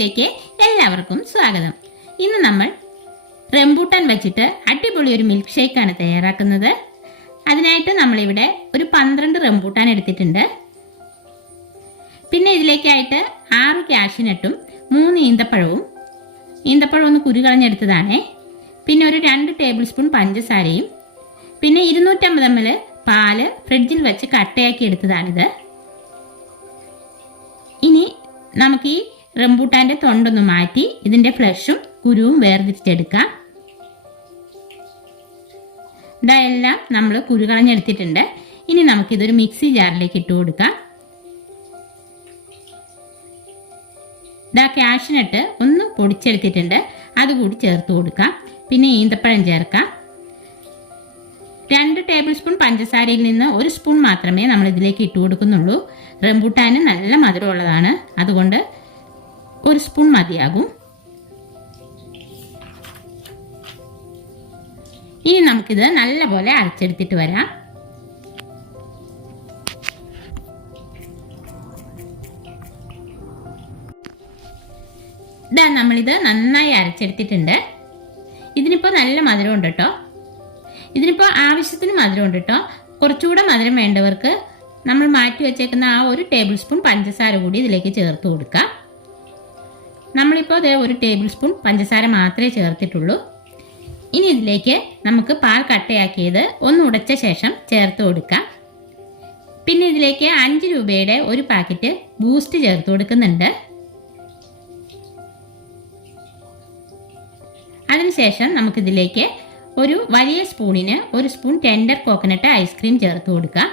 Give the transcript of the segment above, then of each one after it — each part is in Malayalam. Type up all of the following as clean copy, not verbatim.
വീഡിയോസിലേക്ക് എല്ലാവർക്കും സ്വാഗതം. ഇന്ന് നമ്മൾ റംബൂട്ടാൻ വെച്ചിട്ട് അടിപൊളി ഒരു മിൽക്ക് ഷേക്കാണ് തയ്യാറാക്കുന്നത്. അതിനായിട്ട് നമ്മളിവിടെ ഒരു 12 റംബൂട്ടാൻ എടുത്തിട്ടുണ്ട്. പിന്നെ ഇതിലേക്കായിട്ട് 6 കാഷ്യൂനട്ടും 3 ഈന്തപ്പഴം ഒന്ന് കുരുകളഞ്ഞെടുത്തതാണേ. പിന്നെ ഒരു 2 ടേബിൾ സ്പൂൺ പഞ്ചസാരയും പിന്നെ 250 ml പാല് ഫ്രിഡ്ജിൽ വെച്ച് കട്ടയാക്കി എടുത്തതാണിത്. ഇനി നമുക്ക് ഈ റംബൂട്ടാൻ്റെ തൊണ്ടൊന്ന് മാറ്റി ഇതിൻ്റെ ഫ്ലഷും കുരുവും വേർതിരിച്ചെടുക്കാം. ഇതെല്ലാം നമ്മൾ കുരു കളഞ്ഞെടുത്തിട്ടുണ്ട്. ഇനി നമുക്കിതൊരു മിക്സി ജാറിലേക്ക് ഇട്ട് കൊടുക്കാം. കാഷ്യൂനട്ട് ഒന്ന് പൊടിച്ചെടുത്തിട്ടുണ്ട്, അതുകൂടി ചേർത്ത് കൊടുക്കാം. പിന്നെ ഈന്തപ്പഴം ചേർക്കാം. 2 ടേബിൾ സ്പൂൺ പഞ്ചസാരയിൽ നിന്ന് 1 സ്പൂൺ മാത്രമേ നമ്മൾ ഇതിലേക്ക് ഇട്ട് കൊടുക്കുന്നുള്ളൂ. റംബൂട്ടാന് നല്ല മധുരമുള്ളതാണ്, അതുകൊണ്ട് 1 സ്പൂൺ മതിയാകും. ഇനി നമുക്കിത് നല്ലപോലെ അരച്ചെടുത്തിട്ട് വരാം. നമ്മളിത് നന്നായി അരച്ചെടുത്തിട്ടുണ്ട്. ഇതിനിപ്പോൾ നല്ല മധുരമുണ്ട് കേട്ടോ. ഇതിനിപ്പോൾ ആവശ്യത്തിന് മധുരമുണ്ട് കേട്ടോ. കുറച്ചുകൂടെ മധുരം വേണ്ടവർക്ക് നമ്മൾ മാറ്റി വെച്ചേക്കുന്ന ആ 1 ടേബിൾ സ്പൂൺ പഞ്ചസാര കൂടി ഇതിലേക്ക് ചേർത്ത് കൊടുക്കാം. നമ്മളിപ്പോൾ അതേ 1 ടേബിൾ സ്പൂൺ പഞ്ചസാര മാത്രമേ ചേർത്തിട്ടുള്ളൂ. ഇനി ഇതിലേക്ക് നമുക്ക് പാൽ കട്ടയാക്കിയത് ഒന്ന് ഉടച്ച ശേഷം ചേർത്ത് കൊടുക്കാം. പിന്നെ ഇതിലേക്ക് 5 രൂപയുടെ ഒരു പാക്കറ്റ് ബൂസ്റ്റ് ചേർത്ത് കൊടുക്കുന്നുണ്ട്. അതിനുശേഷം നമുക്കിതിലേക്ക് ഒരു വലിയ സ്പൂണിന് 1 സ്പൂൺ ടെൻഡർ കോക്കനട്ട് ഐസ്ക്രീം ചേർത്ത് കൊടുക്കാം.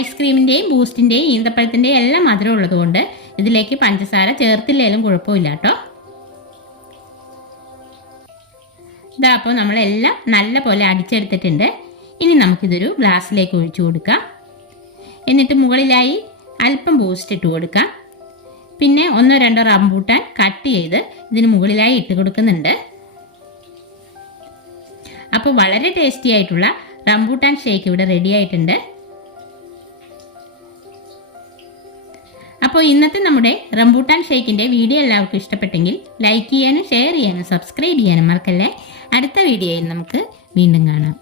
ഐസ്ക്രീമിൻ്റെയും ബൂസ്റ്റിൻ്റെയും ഈന്തപ്പഴത്തിൻ്റെയും എല്ലാം മധുരം ഉള്ളതുകൊണ്ട് ഇതിലേക്ക് പഞ്ചസാര ചേർത്തില്ലേലും കുഴപ്പമില്ല കേട്ടോ. അപ്പോൾ നമ്മളെല്ലാം നല്ല പോലെ അടിച്ചെടുത്തിട്ടുണ്ട്. ഇനി നമുക്കിതൊരു ഗ്ലാസ്സിലേക്ക് ഒഴിച്ചു കൊടുക്കാം. എന്നിട്ട് മുകളിലായി അല്പം ബൂസ്റ്റ് ഇട്ട് കൊടുക്കാം. പിന്നെ 1-2 റംബൂട്ടാൻ കട്ട് ചെയ്ത് ഇതിന് മുകളിലായി ഇട്ട് കൊടുക്കുന്നുണ്ട്. അപ്പോൾ വളരെ ടേസ്റ്റി ആയിട്ടുള്ള റംബൂട്ടാൻ ഷേക്ക് ഇവിടെ റെഡി ആയിട്ടുണ്ട്. അപ്പോൾ ഇന്നത്തെ നമ്മുടെ റംബൂട്ടാൻ ഷേക്കിൻ്റെ വീഡിയോ എല്ലാവർക്കും ഇഷ്ടപ്പെട്ടെങ്കിൽ ലൈക്ക് ചെയ്യാനും ഷെയർ ചെയ്യാനും സബ്സ്ക്രൈബ് ചെയ്യാനും മറക്കല്ലേ. അടുത്ത വീഡിയോയിൽ നമുക്ക് വീണ്ടും കാണാം.